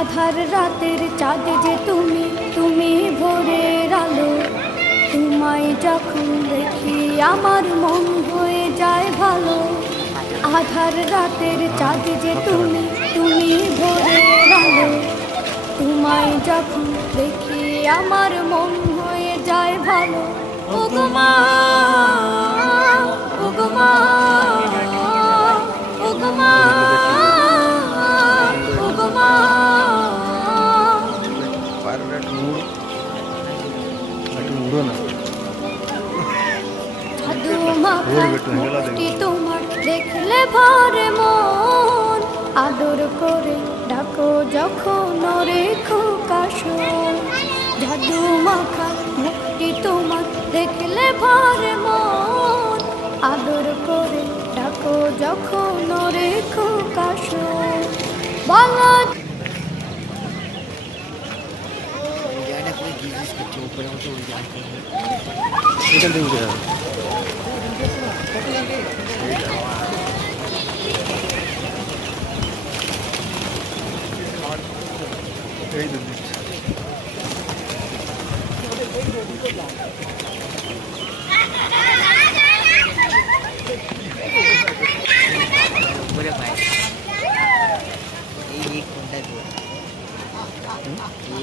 আধার রাতের চাঁদ যে তুমি, তুমি ভোরের আলো। তোমায় যখন দেখি আমার মন হয়ে যায় ভালো। আধার রাতের চাঁদ যে তুমি, তুমি ভোরের আলো। তোমায় যখন দেখি আমার মন হয়ে যায় ভালো। ও গো মা, ও গো মা, ও গো মা, ও গো মা। জাদু মাখা মুখটি তোমার দেখলে ভরে মন। আদর করে ডাকো যখন রেখো কাশন। জাদু মাখা মুখটি তোমার দেখলে ভরে মন। আদর করে ডাকো যখন রেখো কাশন। বলো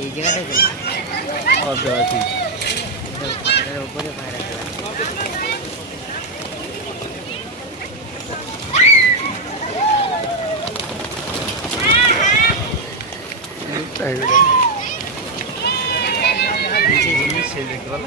এই জায়গাটা সব জায়গা ঠিক পাহাড়ের উপরে পাহাড় জিনিস সেই দেখতে পারো।